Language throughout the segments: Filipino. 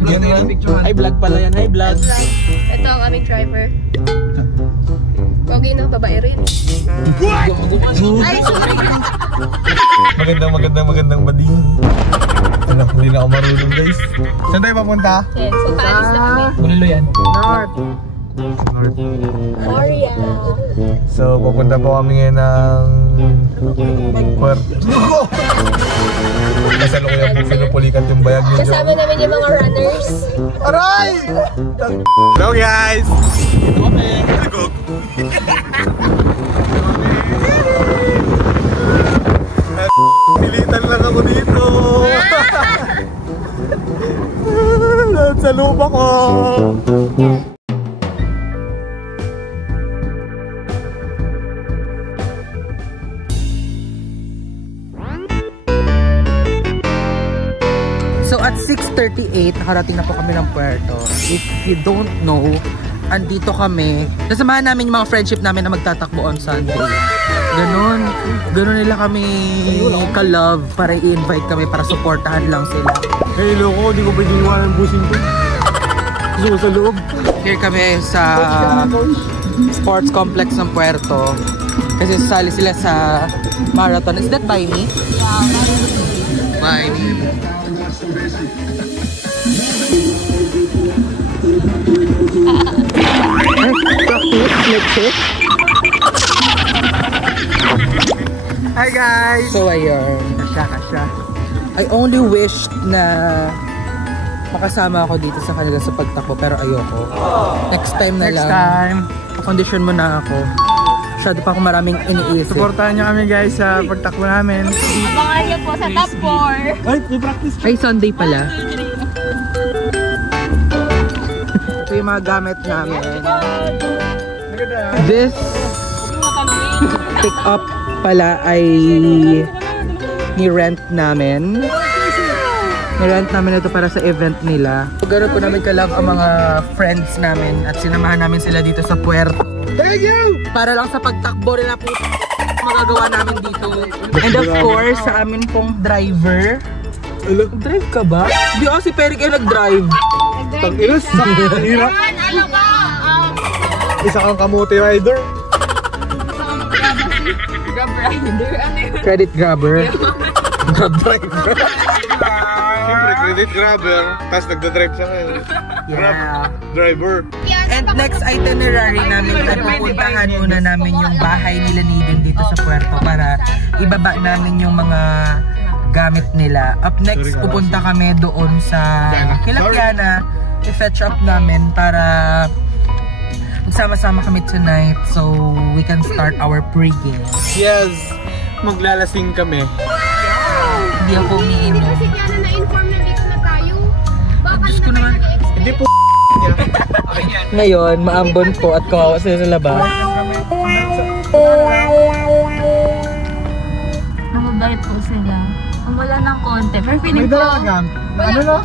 vlog yan. Hi vlog pala yan, hi vlog. Ito ang aming driver. Okay no, babae rin. Ay, sorry. Magandang bading. Ano, hindi na ako marunong guys. Saan tayo papunta? Yes, so paalis na kami. Bulilo yan. North. Korea. So, pupunta po kami ngayon ng Puerto. Kasalukuyan po pinupulikat yung bayag nyo. Kasama namin yung mga runners. Aray! Hello guys! Ito kami. Pilitan lang ako dito. Sa lupa ko. So at 6:38, nakarating na po kami ng Puerto. If you don't know, andito kami. Nasamahan namin yung mga friendship namin na magtatakbo on Sunday. Ganon nila kami ka-love para i-invite kami para supportahan lang sila. Hey, loko, di ko pwede iwanan busin ko. Gusto ko sa loob. Here kami sa sports complex ng Puerto. Kasi sasali sila sa marathon. Is that by me? Yeah, by me. Hi guys! So ayun, kasya. I only wished na makasama ako dito sa kanila sa pagtakbo pero ayoko. Next time na lang. Next time. Pa-condition mo na ako. Masyado pa ako maraming iniisip. Supportahan nyo kami guys sa pagtakbo namin. Abangan niyo po sa top 4. Ay, may practice. Ay, Sunday pala. Ito yung mga gamit namin. This pick-up pala ay ni-rent namin. Ni-rent namin ito para sa event nila. Gano'n po namin ka-love ang mga friends namin at sinamahan namin sila dito sa Puerto. Thank you! Para lang sa pagtakbo nila po magagawa namin dito. And of course, sa amin pong driver. Drive ka ba? Di ako si Peric ay nag-drive. Tang-inas! Hirap! Ano ba? Isa kang kamote rider. Grab rider. Ano yun? Credit grabber. Grab driver. Siyempre, credit grabber. Tapos nagda-drive siya ngayon. Grab driver. And next itinerary namin ay pupuntahan muna namin yung bahay nila Niden dito sa Puerto para ibaba namin yung mga gamit nila. Up next, pupunta kami doon sa Kilakiana. I-fetch up namin para magsama-sama kami tonight so we can start our pre-game. Yes! Maglalasing kami. Hindi ako umiinom. Kasi kaya na-inform na dito na tayo. Baka Diyos ko naman. Hindi po Ngayon, maambon po at kawawa sila sa labas. Nakabait po sila. Wala ng konti. Pero feeling may ko, dalagang. Ano na?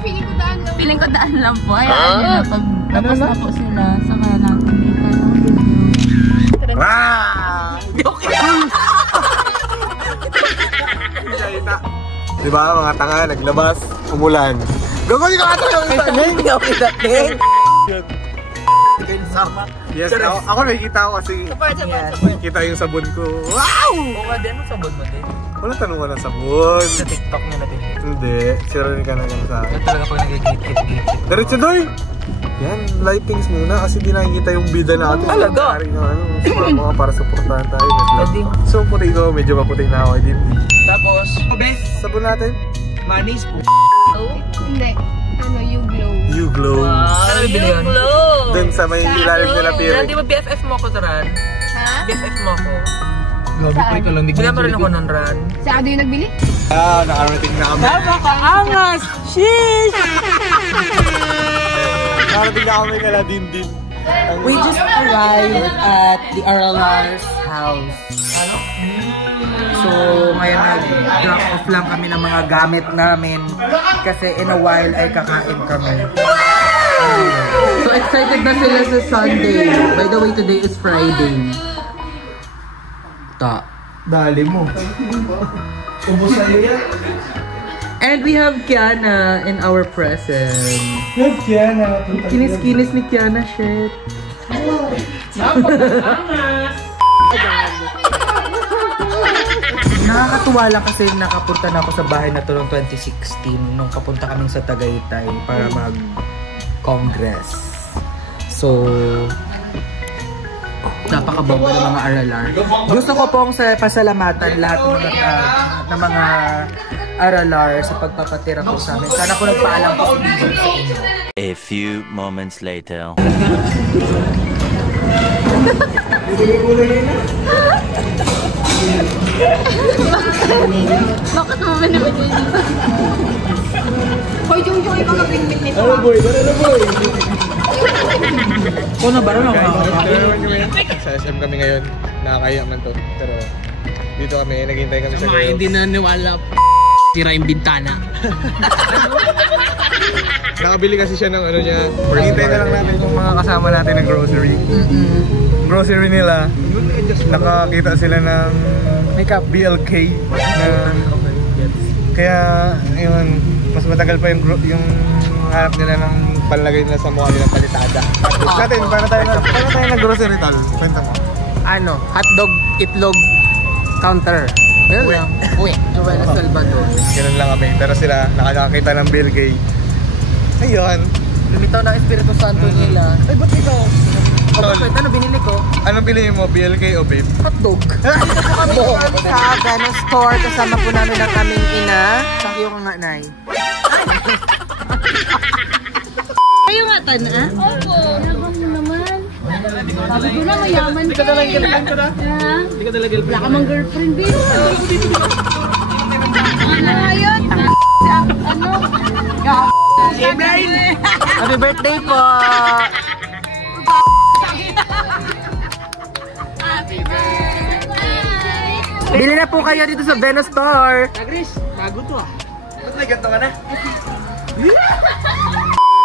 feeling ko daan lang po. Ay, ano na, pag tapos na po sila, saka natin dito ng video. Ah! Diba mga tanga, naglabas, umulan. Gagawin ka ito yung isa. Hindi ako kitating. Yes, ako nakikita ko kasi kita yung sabon ko. Wow! Oo nga din, ang sabon mo din. Wala tanong ko ng sabon. Sa TikTok nyo natin. Hindi, sirarin ka na lang sa akin. Yan talaga pag nagigit-git-git. Diretso doy! Yan, lightings muna kasi di nakikita yung bida natin. Talaga? Mga para supportahan tayo. Pwede. So puti ko, medyo maputi na ako. Tapos, Sabon natin? manis po. Hindi. Ano, you glow. You glow. Ano bibili yun? Dun sa may ilalim nila piring. Di ba BFF mo ko to, Ran? Ha? BFF mo ko. Saan? Bila mo rin ako nun, Ran. Saan yung nagbili? Ah, nakarating na kami. Angas! Sheesh! Nakarating na kami nila din. We just arrived at the RLR's house. So, ngayon nag-drop off lang kami ng mga gamit namin kasi in a while ay kakain kami. So, excited na sila sa Sunday. By the way, today is Friday. Dali mo. Ubus sa'yo yan. And we have Kiana in our present. Good, Kiana. Kinis-kinis ni Kiana, shit. Nakakatuwa lang kasi nakapunta na ako sa bahay na to noong 2016 nung papunta kaming sa Tagaytay para mag-congress. So, napakabongga ng mga RLR. Gusto ko pong pasalamatan lahat ng mga RLR sa pagpapatira po sa amin. Sana po nagpaalam po si DJ sa inyo. A few moments later. Bakit mo binibigay dito? Hoy, yung ikaw mag-limit nito. Ano boy? Ano boy? Kung ba rin Sa SM kami ngayon. Nakakaya man to. Pero dito kami, naghintay kami sa girls. Hindi naniwala. Tira yung bintana. Nakabili kasi siya ng ano niya. Hintay na lang natin yung mga kasama natin ng grocery. Grocery nila, nakakita sila ng makeup BLK na kaya yun, mas matagal pa yung hanap nila ng panlagay nila sa mukha nilang palitada. Natin, paano tayo nag-grocery tal? Kwenta mo. Ano? Hotdog, itlog, counter. Ganun lang. Uy, Joel Salvador. Ganun lang kami. Pero sila nakakakita ng BLK. Ayun. lumitaw ng Espiritu Santo nila. Ay, ba't ito? O bakit? Ano binili ko? Anong bilhin mo? BLK o babe? Hotdog. Dito po kami sa Venus Store. Kasama po namin ang aming ina. Sa yung nanay. Kayo nga, Tana? Opo. Yabang mo naman. Sabi ko na, mayaman ka eh. Hindi ka talaga. Wala ka mang girlfriend, babe. Ano ngayon? Ano? Happy birthday po! Happy birthday! Bili na po kayo dito sa Venus Store. Agris, bago to ah. Ba't may ganito ka na?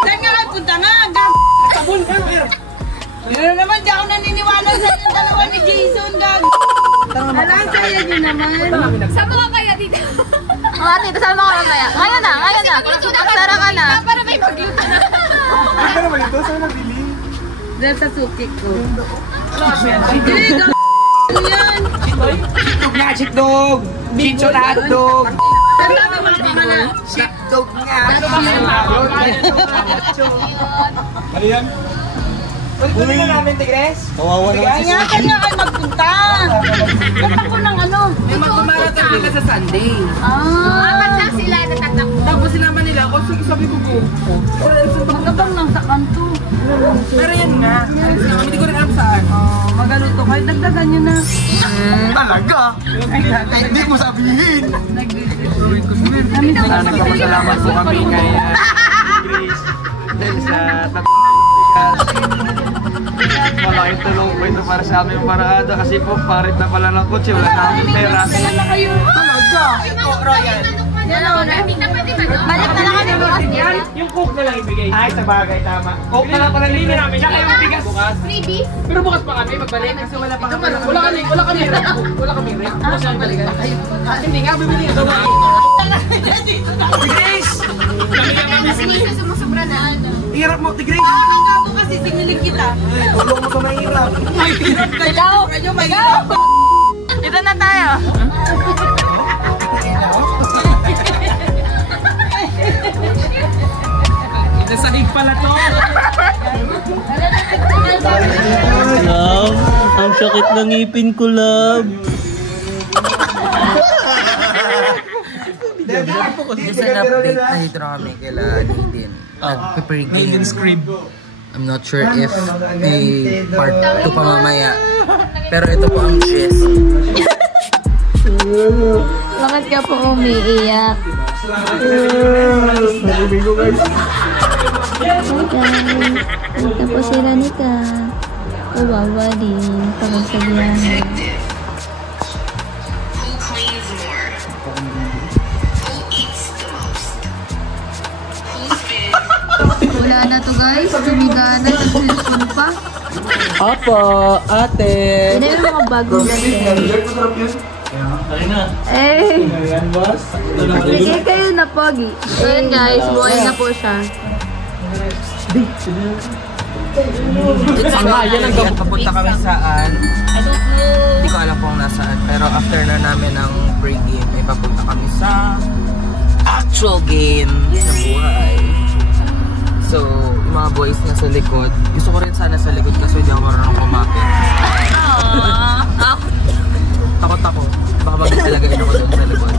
Saan nga kayo punta nga? Sabon ka, Mer. Yun naman, di ako naniniwala sa yung dalawa ni Jason, gag. Alam kaya nyo naman. Sama ka kaya dito? Mga tito, sama ka mamaya. Ngayon na, ngayon na. Magsara ka na. Para may magluto na. Ano naman ito? Saan nabili? Dahil sa suki ko. Hindi, gag. Yan. Chitdog nga, chitdog. Chicho na hotdog. Saan namin makakala? Chipdog nga. Ano yan? Bili na namin, Tigres. Kawawa naman si Kaya kanya kayo magpunta. Dapat ko ng ano. May magmamarathon nila sa Sunday. Apat lang sila natatakbo. Tapos sinama nila ako, sige sabi ko go. Magabang lang sa kanto. Pero yan nga, hindi ko rin alam saan. Magaluto kayo, dagdagan nyo na. Talaga? Hindi mo sabihin. Nagpapasalamat po kami kay Grace. Dahil sa malaking tulong po ito para sa aming parada kasi po parit na pala ng kotse, wala na aming pera. Wala kayo. Talaga? Ito, Royal. Balik na lang kami bukas din. Yung coke na lang ibigay. Ay, sa bagay, tama. Coke na lang pala libre namin. Siya kayong bigas. Bukas. Freebies? Pero bukas pa kami, magbalik. Kasi wala pa kami. Wala kami rep. Wala kami rep. Bukas ang balikan. Hindi nga, bibili ito. Grace! Kasi minsan sumusubra na. Hirap mo, Tigres. Ang gato kasi singiling kita. Tulong mo sa mahirap. Ikaw! Ikaw! Dito na tayo. Nasahig pala to. Love, ang sakit ng ngipin ko, love. Just an update na dito na kami kila Aiden. Aiden Scrib. I'm not sure if may part 2 pa mamaya. Pero ito po ang gist. Bakit ka po umiiyak? Ito po sila Nika. Kawawa din. Pagod sa biyahe. Wala na to guys. Tumigana. Nag-cellphone pa. Opo, ate. Ano yung mga bago natin? Eh. Ayan, boss. Sige kayo na, Pogi. So yun guys, buhay na po siya. Yan, papunta kami saan? Hindi ko alam kung nasaan. Pero after na namin ng pre-game, may papunta kami sa actual game sa buhay. So, yung mga boys na sa likod, gusto ko rin sana sa likod kasi hindi ako marunong kumapit. Takot ako. Baka mag-alagayin ako doon sa likod.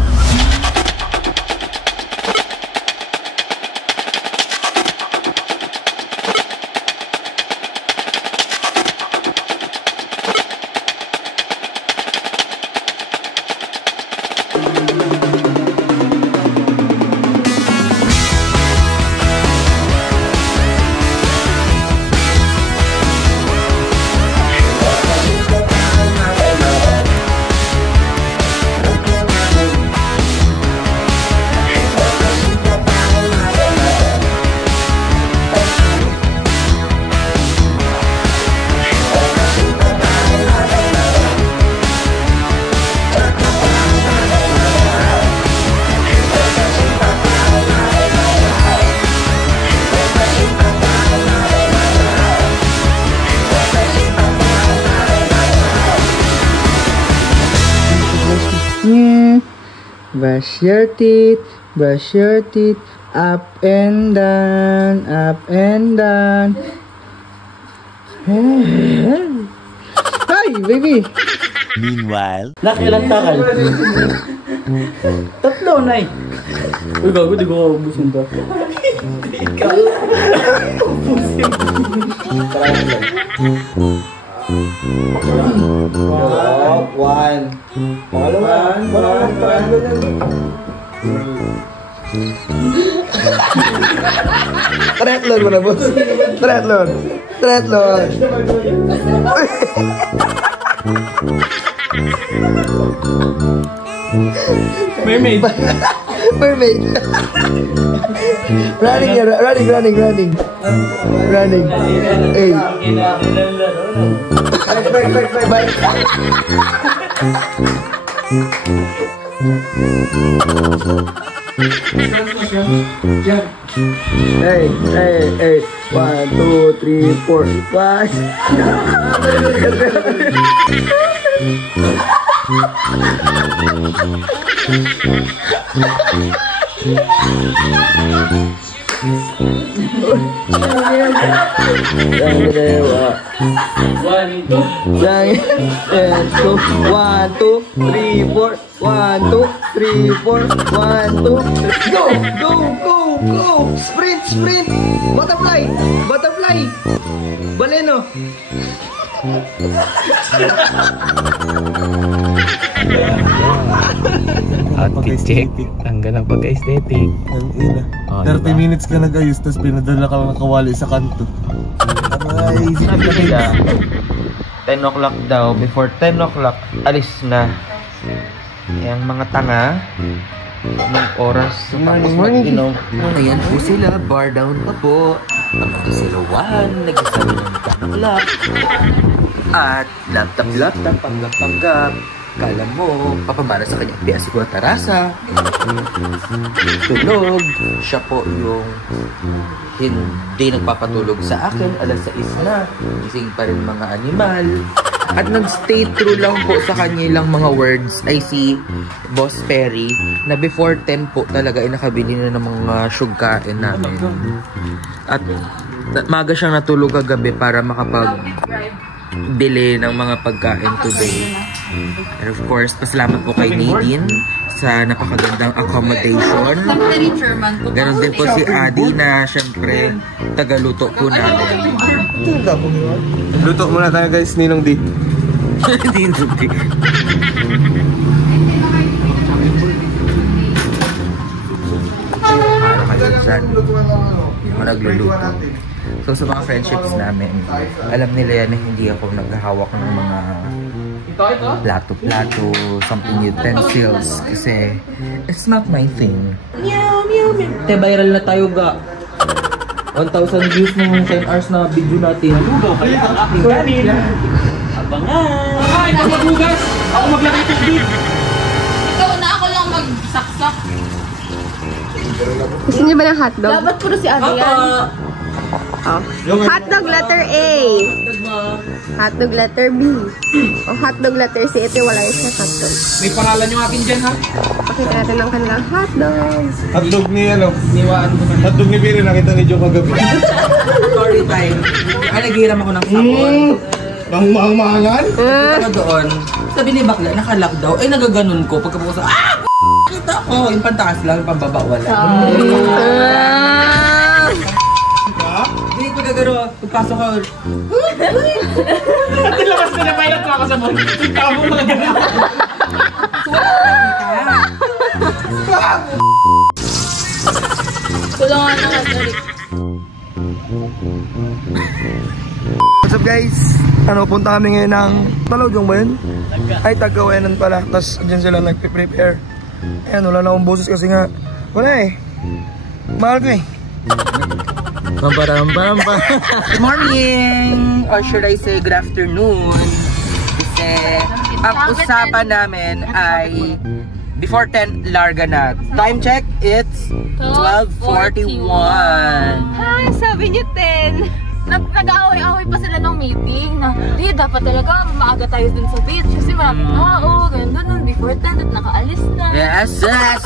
Brush your teeth, up and down, up and down. Hi, baby! Meanwhile, Nakilang takal. Tatlo, Nay. Uy, gago, di ko kaubusin to. Ikaw. One. Triathlon mo na, boss. Triathlon. Mermaid. Running. Hey. Bye. Hey. 1, 2, 3, 4, 5. Go! Sprint! Butterfly! Baleno! Outfit check. Ang ganang pagka-aesthetic. Ang ina. 30 minutes ka nag-ayos, tapos pinadala ka ng kawali sa kanto. Ay, Sabi nila, 10 o'clock daw. Before 10 o'clock, alis na. Yung mga tanga, ng oras. Mag-inom. Ayan po sila, bar down pa po. Ang kasilawan, nagsasabi ng taklap. At laptop, panggap. Kala mo, papamana sa kanyang piyasi ko at tarasa. Tulog. Siya po yung hindi nagpapatulog sa akin. Alas 6 na. Gising pa rin mga animal. At nag-stay true lang po sa kanilang mga words ay si Boss Perry na before 10 po talaga ay nakabili na ng mga syugkain namin. At maga siyang natulog kagabi para makapag-bili ng mga pagkain today. And of course, pasalamat po kay Nadine sa napakagandang accommodation. Ganon din po si Adi na syempre tagaluto po namin. Luto muna tayo guys, Ninong D. Ninong D. Para kayo dyan. Hindi ako nagluluto. So sa mga friendships namin, alam nila yan na hindi ako naghahawak ng mga plato-plato, something utensils. Kasi it's not my thing. Te, viral na tayo ga. 1,000 views ng 10 hours na video natin. Lugaw kaya ang aking kanin. Abangan! Ay, ikaw maghugas! Ako maglagay ng beef! Saksak. Gusto niyo ba ng hotdog? Dapat puro si Ate yan. Hotdog letter A. Hotdog letter B. O hotdog letter C. Ito wala yung sa hotdog. May pangalan yung akin dyan, ha? Pakita natin ang kanilang hotdog. Hotdog ni ano? Niwaan ko na. Hotdog ni Piri, nakita ni Joe kagabi. Story time. Ay, naghiram ako ng sabon. Mahang-mahangan? Punta ko doon. Sabi ni bakla, nakalock daw. Eh, nagaganon ko. Pagkapusa, kita ko. Yung pantaas lang, yung pambaba wala. Hindi ko nagano. Pagpasok ko. At labas na na pilot ko ako sa mall. Ikaw mo mga gano'n. Tulungan na ka, Eric. What's up guys? Punta kami ngayon ng Talawjong ba yun? Ay, Tagkawayanan pala. Tapos dyan sila nagpe-prepare. Ayan, wala na akong boses kasi nga wala eh. Mahal ko eh. Good morning! Or should I say good afternoon? Kasi ang usapan namin ay before 10, larga na. Time check, it's 12:41. Ay, sabi niyo 10. Nag-aaway-aaway pa sila ng meeting na di dapat talaga maaga tayo dun sa beach kasi maraming tao, ganun, before 10 at nakaalis na. Yes, yes!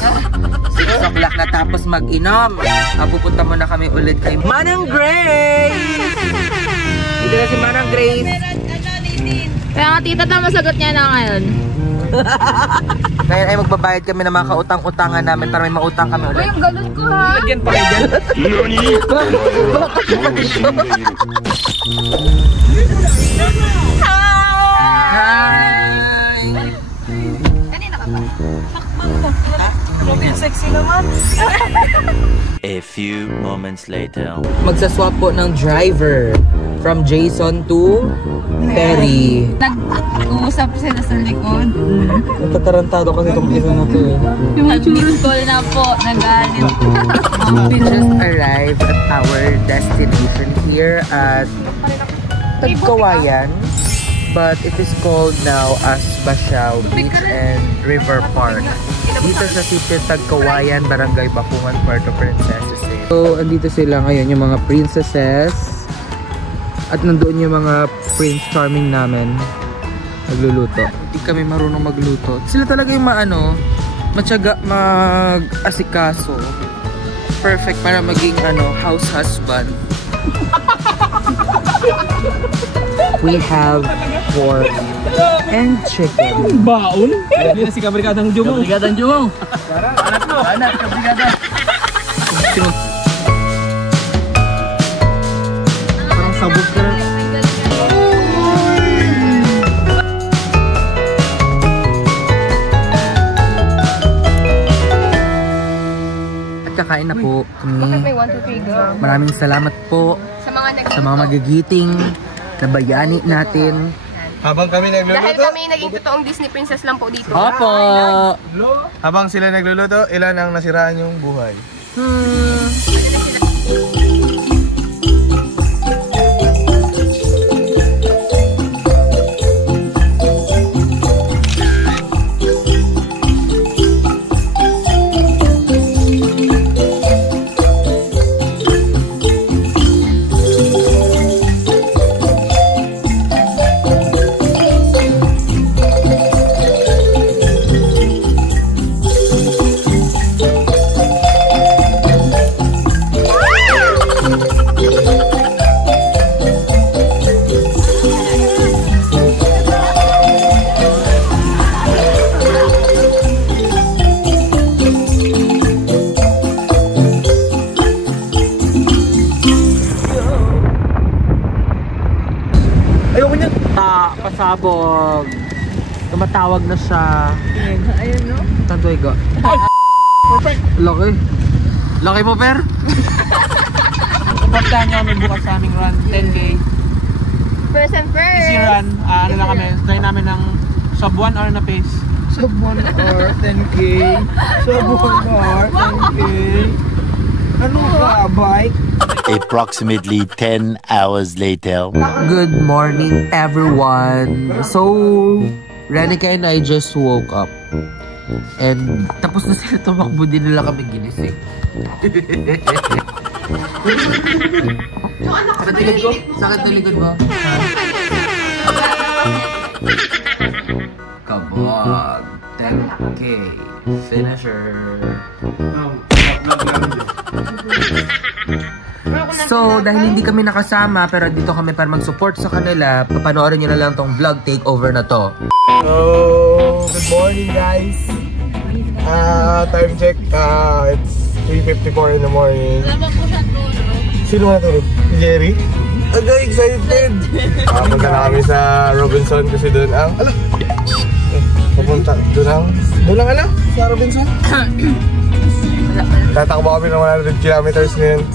6 o'clock na tapos mag-inom. Pupunta muna kami ulit kay Manang Grace! Hindi kasi Manang Grace. Kaya nga tita, tama sagot niya na ngayon. Ngayon ay magbabayad kami ng mga kautang-utangan namin para may mautang kami ulit. Uy, ang galon ko ha! Lagyan pa kayo dyan. Hi! Kanina ka pa? Sexy naman. A few moments later. Magsaswap po ng driver from Jason to Perry. Nag-uusap sila sa likod. Natatarantado kasi itong isa na to eh. Yung miss call na po, nagalit. We just arrived at our destination here at Tagkawayan, but it is called now as Basiao Beach and River Park. Dito sa City Tagkawayan, Barangay Bakungan, Puerto Princesa. So, andito sila ngayon, yung mga princesses. At nandoon yung mga Prince Charming namin. Nagluluto. Hindi kami marunong magluto. Sila talaga yung matyaga mag-asikaso. Perfect para maging house husband. We have pork and chicken. Baon? Hindi na si Kabrikadang Jumong. Kabrikadang Jumong. Anak mo. Anak, Kabrikada. Parang sabog ka na. At kakain na po kami. May 1, 2, 3, go. Maraming salamat po sa mga magigiting na bayani natin. Habang kami nagluluto. Dahil kami naging totoong Disney princess lang po dito. Opo! Habang sila nagluluto, ilan ang nasiraan yung buhay? Pasabog. Tumatawag na siya. Ayun, no? Tantoy go. Perfect. Laki. Laki mo, Per? Puntahan nyo kami bukas sa aming run, 10K. First and first. Easy run. Ano lang kami, try namin ng sub 1 hour na pace. Sub 1 hour, 10K. Sub 1 hour, 10K. Ano ka, bike? Approximately 10 hours later. Good morning, everyone. So, Renica and I just woke up. And tapos na sila tumakbo, din nila kami ginising. Sakit na likod ko? Sakit na likod mo? Kabog. 10K. Finisher. So, dahil hindi kami nakasama, pero dito kami para mag-support sa kanila, papanoorin nyo na lang tong vlog takeover na to. So, good morning guys. Time check, it's 3:54 in the morning. Sino natulog? Si Jerry? Aga, excited! Punta na kami sa Robinson kasi doon ang... Ala! Pupunta doon ang... Doon lang ala? Sa Robinson? Tatakbo kami ng 100 kilometers ngayon.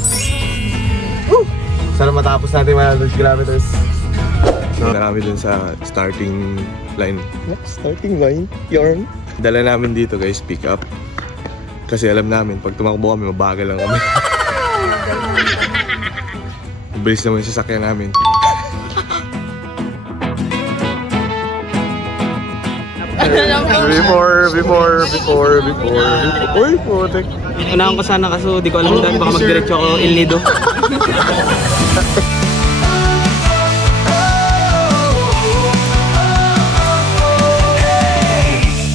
Woo! Sana matapos natin 100 kilometers. Na kami dun sa starting line. Starting line? Yarn? Dala namin dito guys, pick up. Kasi alam namin, pag tumakbo kami, mabagal lang kami. Bilis naman yung sasakyan namin. Before. Uy, putik. Unahan ko sana kaso di ko alam daan. Baka magdiretso ako El Nido.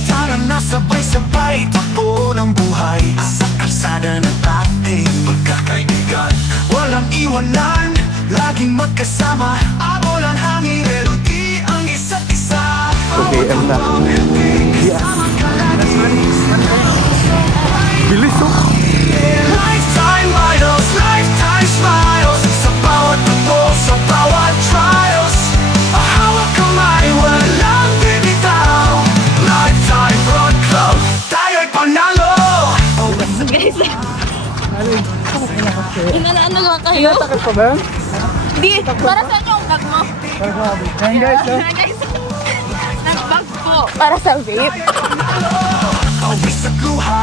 Tara na sabay-sabay, takbo ng buhay sa kalsada ng ating pagkakaibigan. Walang iwanan, laging magkasama. Abol ang hangin, melody ang isa't isa. Okay, M na. Yes. Bilis oh. Lifetime idols, lifetime smiles. Sa bawat takbo, sa bawat trials. Hawak kamay, walang bibitaw. Lifetime Road Club, tayo'y panalo. Guys, ano nga kayo? Inatakot pa ba? Hindi, para sa inyo ang bag mo. Ayan guys, oh. Guys, nag-bag po. Para sa vape. Pawis at luha,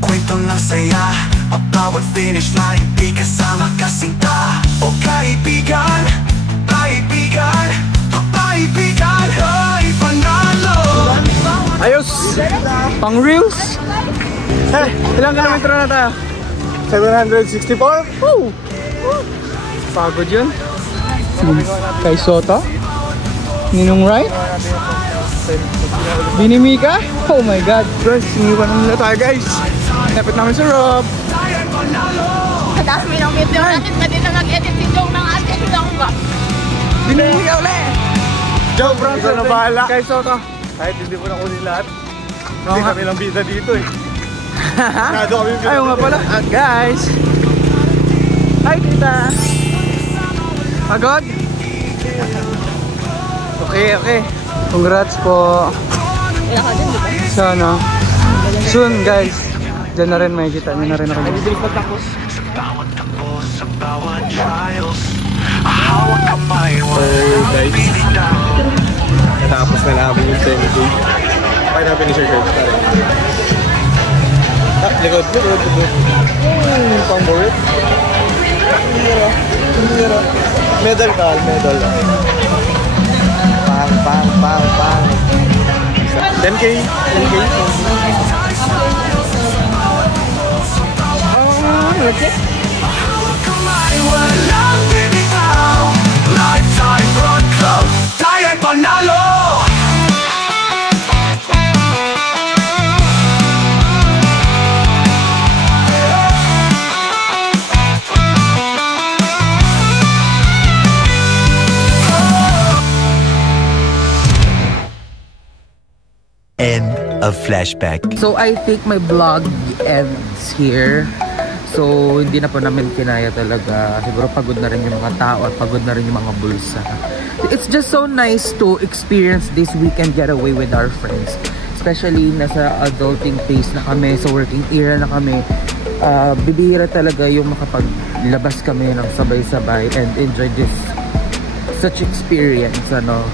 kwento ng saya. At bawat finish line, di kasama kasinta. O kaibigan, kaibigan, kaibigan, ay panalo. Ayos! Pang reels! Ilang kilometro na tayo? 764? Woo! Pagod yun. Kay Soto? Ninong Right? Binimika? Oh my god! Guys, siniwan na nila tayo guys! Napit namin sa Rob! Tapos may nang-meet yung natin na din na nag-edit si Jong ng ating lang ba? Binimika ulit! Joe Bronson na bahala! Kay Soto! Kahit hindi mo na kunin lahat. Hindi kami lang bida dito eh. Ayaw nga pala. Guys! Hi tita! Pagod? Okay. Congrats po. Sana. Soon guys. Diyan na rin makikita nyo na rin ako. Bawat takbo, sa bawat trials. Hawak kamay, walang bibitaw. Natapos na namin yung 10K. Okay na finisher coach na rin. Likod. Pang borit. Medal ka, medal. Pang. 10K. Hawak kamay, walang bibitaw. Lifetime Road Club, tayo'y panalo. End of flashback. So I think my vlog ends here. So hindi na po namin kinaya talaga. Siguro pagod na rin yung mga tao at pagod na rin yung mga bulsa. It's just so nice to experience this weekend getaway with our friends. Especially nasa adulting phase na kami, sa working era na kami. Bibihira talaga yung makapaglabas kami ng sabay-sabay and enjoy this such experience, ano.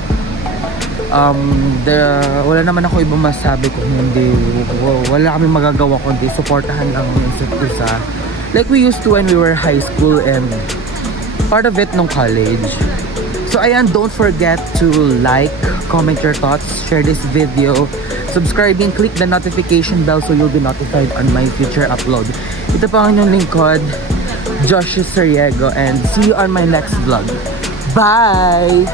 Wala naman ako ibang masabi kung hindi, wala kami magagawa kundi supportahan lang isa't isa like we used to when we were high school and part of it nung college. So ayan, don't forget to like, comment your thoughts, share this video, subscribe and click the notification bell so you'll be notified on my future upload. Ito po ang inyong lingkod, Joshua Sariego, and see you on my next vlog. Bye!